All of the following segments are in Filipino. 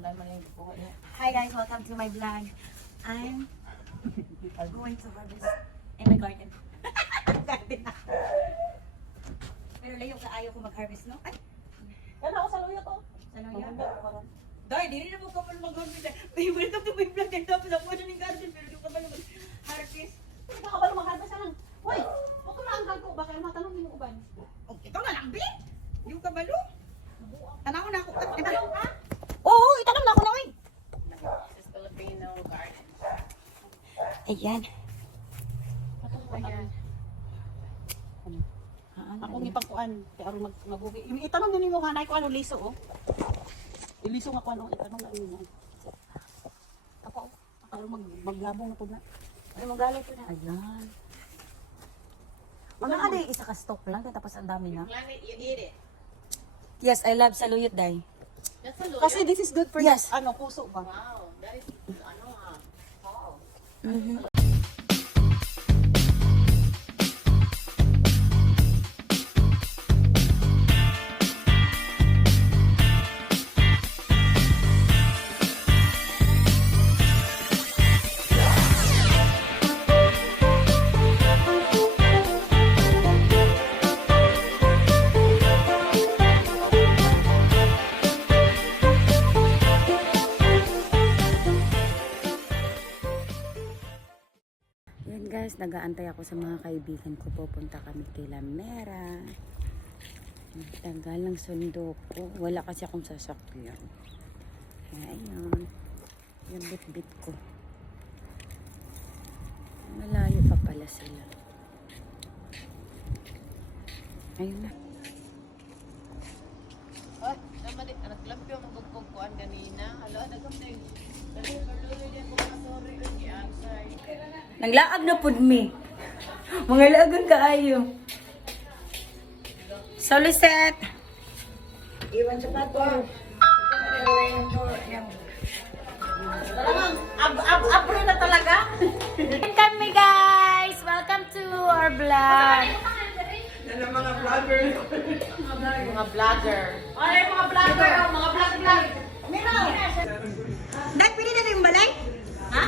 Hi guys, welcome to my vlog. I'm going to harvest in my garden. garden na. Pero layo ka ayaw ko mag-harvest, no? Ay, Yan ako sa luyo to. ako ron. Dahil, di rin naman ka pala mag-harvest. Welcome to my vlog. And tapos ako na ng garden, pero di ko pala mag-harvest. Hindi ka kabalo mag-harvest lang. Hoy, huwag ko na ang ko. Baka matanong mo uban. Oh, ikaw na lang, Bi. Yung kabalo. Tanaw na ako. Tanong Tanaw. ka? Oo, itanong na ako na, oy. This is Filipino garden. Ayan. Ayan. Ako ni pagkuan, kaya aron mag magugi. Itanong ni mo hanay ko ano liso oh. Iliso nga ko ano, itanong na mo. Ako, ako mag maglabong na pud na. Ano mong galit ko na? Ayan. Mga ano isa ka stock lang, tapos ang dami na. It. Yes, I love saluyot, little. Kasi this is good for Yes. ano puso ba? wow, that is ano ah. Wow. Yan nagaantay ako sa mga kaibigan ko. Pupunta kami kay Lamera. Tagal ng sundo ko. Wala kasi akong sasakyan. Ayun. Yung bit-bit ko. Malayo pa pala sila. Ayun na. Naglaag na pud mi. Mga lagan kaayo. Solicet. Iwan sa pato. Ab ab abro na talaga. kami guys! Welcome to our vlog. Mga vlogger. Ano yung mga vlogger, oh, mga vlog vlog. Mira. Dad, pwede na yung balay? Ha?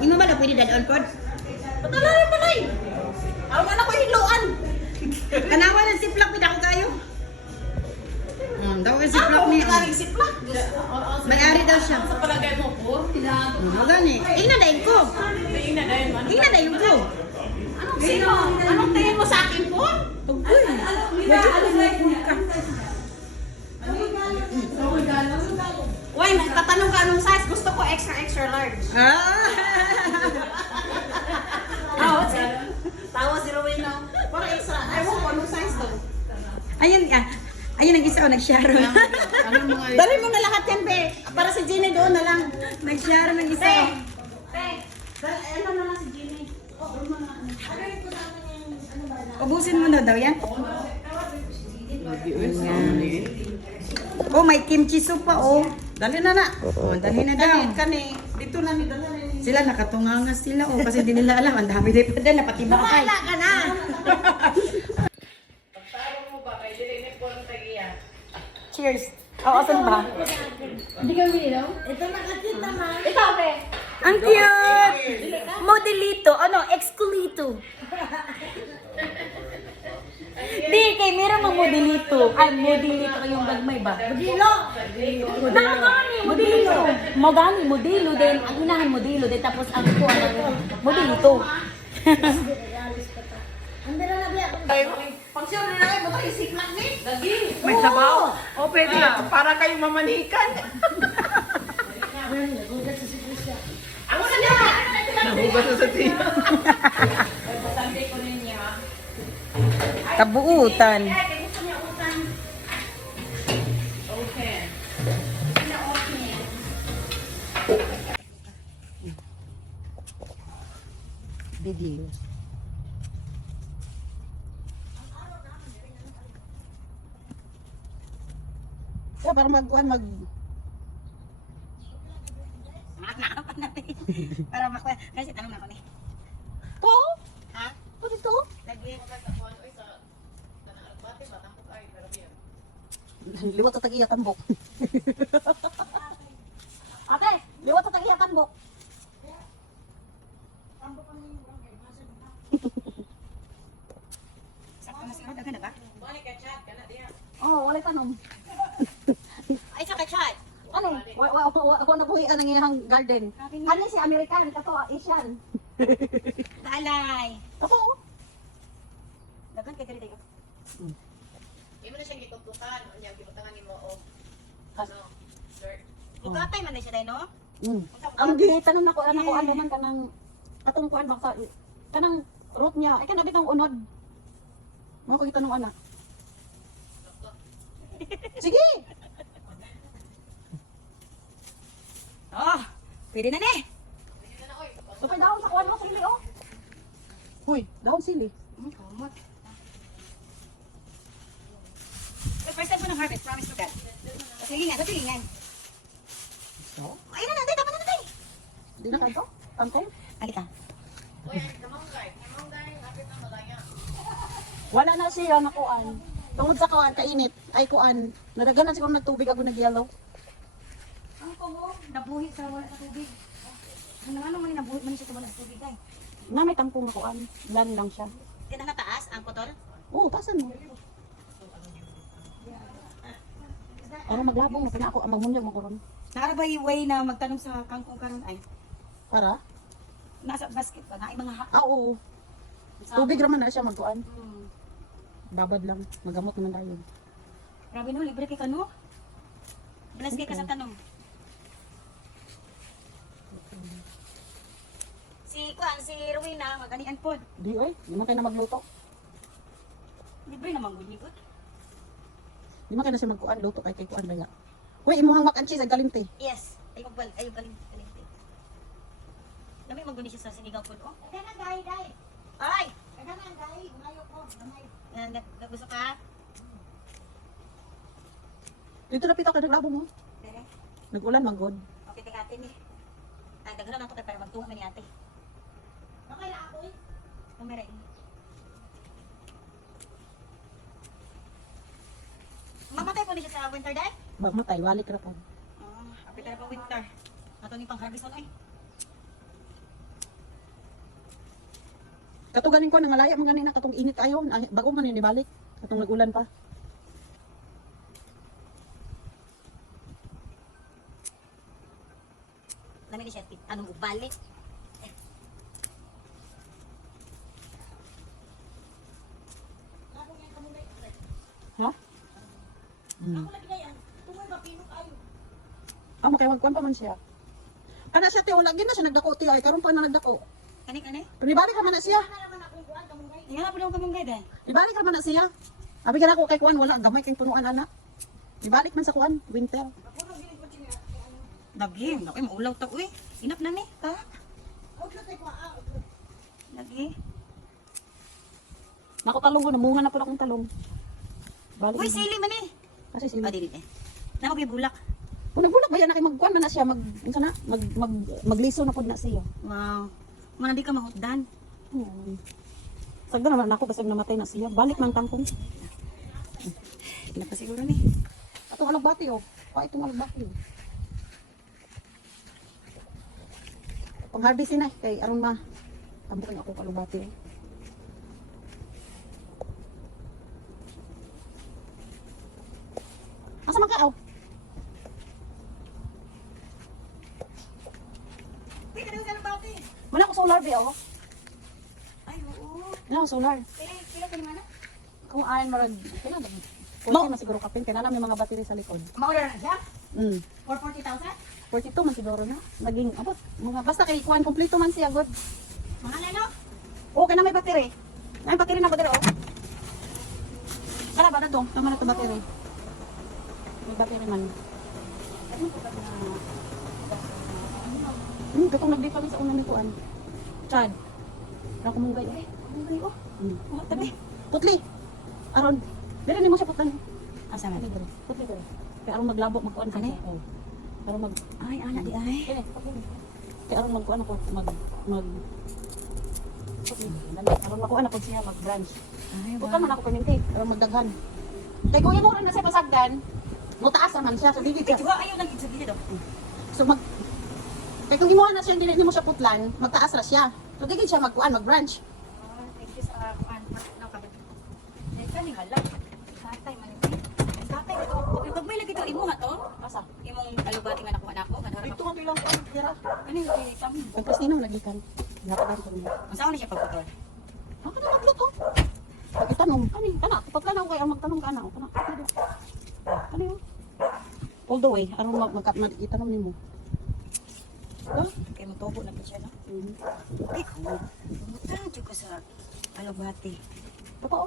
Hindi mo ba na pwede dadon pod? Patala rin pala eh. Awan ako hiluan. Kanawa ng siplak, pwede ako kayo. Hmm, daw yung siplak niya. kinaring siplak. May-ari daw siya. Sa palagay mo po? Hmm, magani. Ina na ko. Tingin na dahil man. Ina na ko. Anong sino? Anong tingin mo sa akin po? Tugoy. Medyo kumukul ka. Uy, tatanong ka anong size? Gusto ko extra extra large. Ah! Ah, Ayun, ah. Ayun ang isa o, nag-sharon. Ano mga Dali mo na lahat yan, be. Para si Jenny doon na lang. nag-sharon ng isa. Te! oh. Dal- Ano na lang si Jenny? Oh, ano na lang. Ano yung akin yung ano ba na? Ubusin mo na daw yan. Oh, may kimchi soup pa, oh. Dali na na. Oh, dali na daw. Kani. Dito na ni dala na ni. Sila nakatunganga sila, oh. Kasi di nila alam. Ang dami din pa dala, pati mga kay. ka na! Pagtaro mo ba kay dili ni po ng tagiya? Cheers. Oo, asan ba? Ikaw, be. Ang cute! Modelito. Ano? Exculito. Di, kay meron mga modelito. Ay, modelito kayong gagmay ba? Modelo! Magani, modelito. Magani, modelo din. Ang unahan modelo din. Tapos ang kuha ng modelito. Pag siya na lang, baka isip lang ni. Lagi. May sabaw. O pwede para kayo mamanikan. Ako na na! Nahugas na sa tiyan. Kabuutan. Para magkuhan, mag... Para makuha. Kasi tanong na kami. To? Ha? Pwede to? Lagi. Liwat at tagiya tambok. tambok. Sakto na siguro dagan na ba? Balik ka chat ka na diya. Oh, wala tanong. Ay sa kachat. Ano? Wa wa ako ako nabuhi ang iyang garden. Ano si American kato Asian. Dalay. Kato. Dagan kay diri dayo. Di mo na siya gitutukan. Ano niya gibutangan ni mo o Kas- ano? Sir. Bukatay man na siya dayo no? Mm. Ang gitanong nako ano ko ano man kanang katong kuan baka kanang root niya ay kanabit ang unod. Mo ko gitanong ana. Sige. Oh, pwede na ni. Sige na na oy. Tapay daw sa kuan mo sili oh. Huy, daw sili. Hmm, kumot. The first time ko ng harvest, promise to God. Sa silingan, sa silingan. So, Ayun na na, tayo, tama na na tayo. di na kanto? Kangkong? Halika. Oy, kamanggay. Kamanggay. Kapit na malaya. Wala na siya na kuan. Tungod sa kuan kainit ay kuan. Nadaganan siguro ng tubig ako nagyalaw. Ang kumo, nabuhi sa wala sa tubig. Ano ano man nabuhi man siya sa wala sa tubig ay. Na may tangkong na kuan. Lan lang siya. Kaya na taas ang putol. Oo, tasan mo. Para maglabong na pina ako ang magmunyag mo karon. Naara ba yung way na magtanong sa kangkong karon ay? Para? Nasa basket pa, na mga hap. Ah, oo. Tubig raman na siya magkuan. Hmm. Babad lang. Magamot naman tayo. Grabe no, libre kay kano. Bless kay ka sa tanong. Si Kuan, si Rowena, maganian pod. Di oy, di man kayo na magluto. Libre naman gud ni. Di man kayo na siya magkuan luto kay kay kuan baya. Uy, imuhang mac and cheese ag kalimti. Yes, ay magbal, ay galing. Dami maguni siya sa sinigang pod. Oh, dai dai. Ay, kana dai, ngayo ko, gamay. Nga gusto ka? Dito na pito ka naglabong mo. Dire. Nag-ulan magod. Okay, tingnan natin eh. Ay, daghan na to kay para magtuwa man ni ate. Okay na ako eh. Kamera eh. Mamatay po niya sa winter day? Ba matay walik ra po. Oh, apit na pa winter. Ato ni pang harvest ay. Katuganin ko nangalaya man ganina katong init ayo, Ay, bago man ni balik. Katong nag-ulan pa. Dami ni siya tip. Anong ubalik? Ha? Hmm. Ah, makay magkuan pa man siya. Kana siya wala gyud na siya nagdako ti ay karon pa na nagdako. Kani kani? Pero ibalik ra man na siya. Nga na daw kamong gayda. Ibalik ra man na siya. Abi ka ko kay kuan wala gamay kay punuan ana. Ibalik man sa kuan winter. Lagi, naku, maulaw ta uy. Inap na ni, ta. Lagi. Nako talong ko namunga na pud akong talong. Balik. Uy, sili man eh. Kasi Ah, sila. dili eh. Na bulak. Kung nagbulak ba yan na kay magkuan man na siya mag unsa na mag mag magliso na pud na siya. Wow. Mga di ka mahutdan. Hmm. Sagda naman ako basag namatay na siya. Balik man tangkong. Pa siguro ni. Atong alagbati oh. Pa itong alagbati. Oh. Pang harvestin na kay aron ma. Tambukan ako kalubati. Oh. Asa man ka kada sa bati. Wala ko solar ba oh. Ay, oo. Wala ko solar. Pila pila ka naman. Kung ayon marag kailan ba? Mo na siguro kapin kay na may mga battery sa likod. Maorder na siya? Mm. For 40,000? 42 man siguro na. Naging abot mga basta kay kuan kompleto man siya good. Mahal na no? Okay na may battery. May battery na battery oh. Kala ba na to? Tama na to battery. May battery man. Hmm, katong nagdipa sa unang nituan. Chad. Ra ko munggay. Eh, munggay oh. Hmm. Oh, tabi. Putli. Aron. Dili ni mo siya putlan. Asa man? Putli diri. Kaya aron maglabok magkuan sa siya. Oh. Aron mag Ay, ana di ay. Kaya aron magkuan ako mag mag aron makuan ako siya mag branch. Ay, Bukan man ako perminti, pero magdaghan. Kay kung imo rin na siya pasagdan, mutaas naman siya, so digit. Diba ayaw nang gitsugid do. So mag Kaya kung imuha na siya, hindi mo siya putlan, magtaas ra siya. So, di siya magkuan, mag-branch. Thank you sa kuan. No, kabit. Dahil ka ning halak. Tatay man ito. Ito. Pag may lagi ito, imo nga to. Asa? Imong alubati nga nakuha. Kanara Dito pa. ang ilang pang tira. Ano yung kami? Ang Christina nagikan. Dapat ko niya. Masawa na siya pagputol. Ako na magluto. Pag itanong, kani, kana, pagkanaw kayo ang magtanong kana, kana. Ano yun? All the way, aron mag magkat mag Ah, Kaya magtubo na po siya, no? mm. Ay, pumunta. Diyo ka sa alubati. Totoo.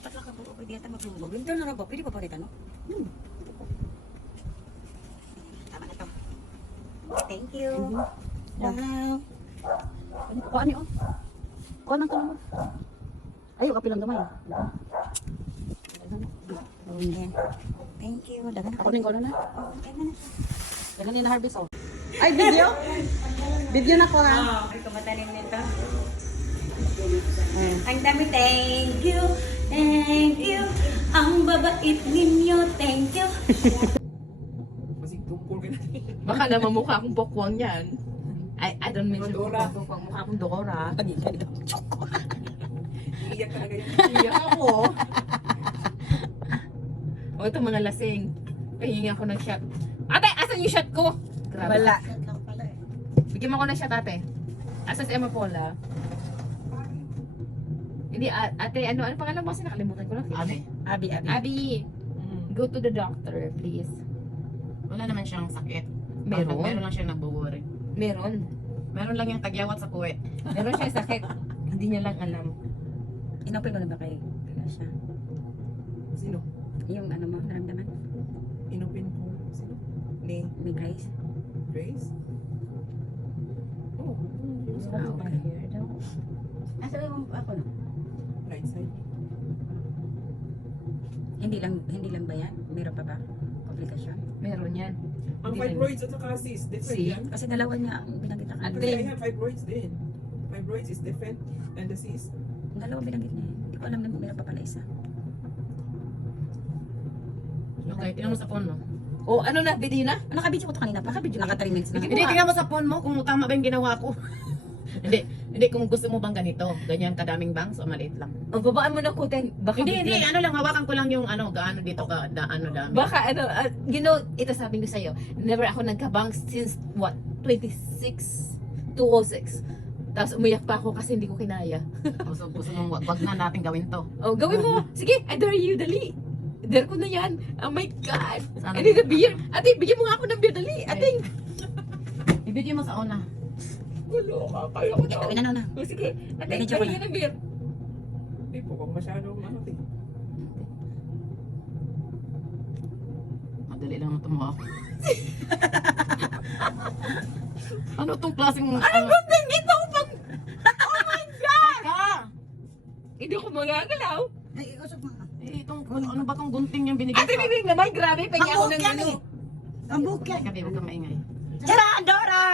Patla ka po. Pwede yata maglulog. Lintar na ba? Pwede pa pa rin, no? Hmm. Tama na to. Thank you. Mhm. Wow. Ano ko ani oh? Kuan ang tanong. Ayo kapilang gamay. Ayan. Thank you. Dagan ako. Kunin ko na na. Oh, na na. Dagan ni na harvest oh. Ay video. Video na ko ha. Ay, kumatanim nito. Ang dami, thank you, thank you. Ang babait ninyo, thank you. Baka na mamukha akong bokwang yan. I, I don't mention Dora. bokwang. Mukha akong Dora. Iiyak talaga yun. Iyak ako. Ito mga lasing. Pahingi ako ng shot. Ate, asan yung shot ko? Grabe. Wala. Bigyan mo ako ng shot, ate. Asan si Emma Paula? Hindi, ate, ano, ano pangalan mo kasi nakalimutan ko lang. Abi. Abi, abi. Abi, go to the doctor, please. Wala naman siyang sakit. Meron? Meron lang siyang nagbuwari. Meron. Meron lang yung tagyawat sa kuwet. Meron siya sakit. Hindi niya lang alam. Inopin mo na ba kay kaya siya? Sino? Yung ano mo, naramdaman? Inupin ko. Sino? Ni May grace? Grace? Oh, Ah, okay. Asa yung ako no? right side. Hindi lang, hindi lang ba yan? Meron pa ba? Komplikasyon? Meron yan. Ang Hindi fibroids at saka cyst, different See? yan. Kasi dalawa niya ang binanggit. At Kasi I have fibroids din. Fibroids is different and the cyst. Dalawa binanggit niya. eh. Hindi ko alam na meron pa pala isa. Okay, tingnan mo sa phone mo. O, ano na, video na? Ah, Nakabidyo ko to kanina pa. Nakabidyo. Naka 3 minutes na. Hindi, tingnan mo sa phone mo kung tama ba yung ginawa ko. hindi, hindi kung gusto mo bang ganito, ganyan kadaming bangs o maliit lang. O, babaan mo na ko, ten. Baka Hindi, hindi, bigla- ano lang, hawakan ko lang yung ano, gaano dito ka, da, ano dami. Baka ano, uh, you know, ito sabi ko sa'yo, never ako nagkabang since, what, 26, 206. Tapos umiyak pa ako kasi hindi ko kinaya. gusto, gusto mong wag na natin gawin to. Oh, gawin mo. Sige, I dare you, dali. Dare ko na yan. Oh my God. Sana- I need a beer. Ate, bigyan mo nga ako ng beer, dali. Ate. Ibigay mo sa una. Wala ka, kaya ko na. Gawin na na. Oh, sige, ate, Medyo ko na. ng beer. Hindi po, kung masyadong ano, te. Madali lang tumawa ako. ano tong klaseng... Ano ba? Ito pang... Oh my God! Ka! Hindi ako magagalaw. Mo. Eh, itong, ano ba tong gunting yung binigay Ate, sa... bibig naman, grabe. Pahingi ako ng ano. Ang bukyan. Babe, huwag kang maingay. Tara, Dora!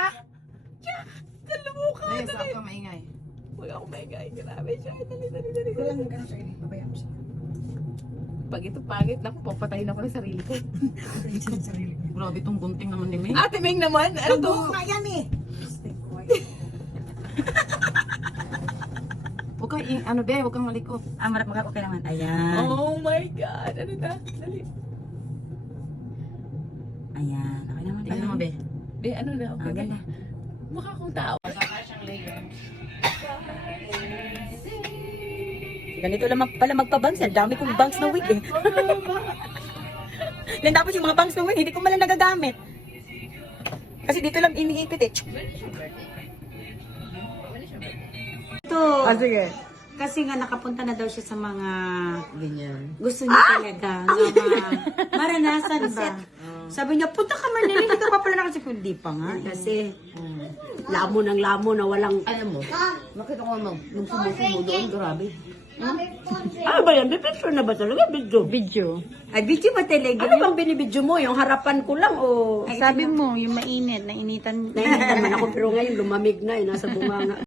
Kalumuka. Dali, stop kang maingay. Huwag ako maingay. Grabe siya. Dali, dali, dali. dali. Pag ito pangit, naku, papatayin ako ng sarili ko. Grabe tong gunting naman ni May. Ate Ming naman, ano to? yan eh. Huwag kang, i- ano be, huwag kang malikot. Ah, marap maka okay naman. Ayan. Oh my God. Ano na? Dali. Ayan. Okay naman. Tingnan mo be. Be, ano na? Ah, Okay, be. ganda. Mukha akong tao. Ganito lang mag- pala magpabangs. Ang dami kong bangs na wig eh. Then tapos yung mga bangs na wig, hindi ko malang nagagamit. Kasi dito lang iniipit eh. Ito. Ah, sige. Kasi nga nakapunta na daw siya sa mga Ganyan. gusto niya talaga nga ma- maranasan ba. Sabi niya, punta ka Manila, hindi ka pa pala nakasipin. Hindi pa nga. Kasi lamon ang lamon na walang Alam mo, nakita ko mo, nung sumusumo doon, grabe. Ah, ba yan? Picture na ba talaga? Video? Video. Ay, video ba talaga? Ano bang binibidyo mo? Yung harapan ko lang o... Ay, sabi mo, yung mainit, nainitan. Nainitan man ako, pero ngayon lumamig na eh, nasa bunganga.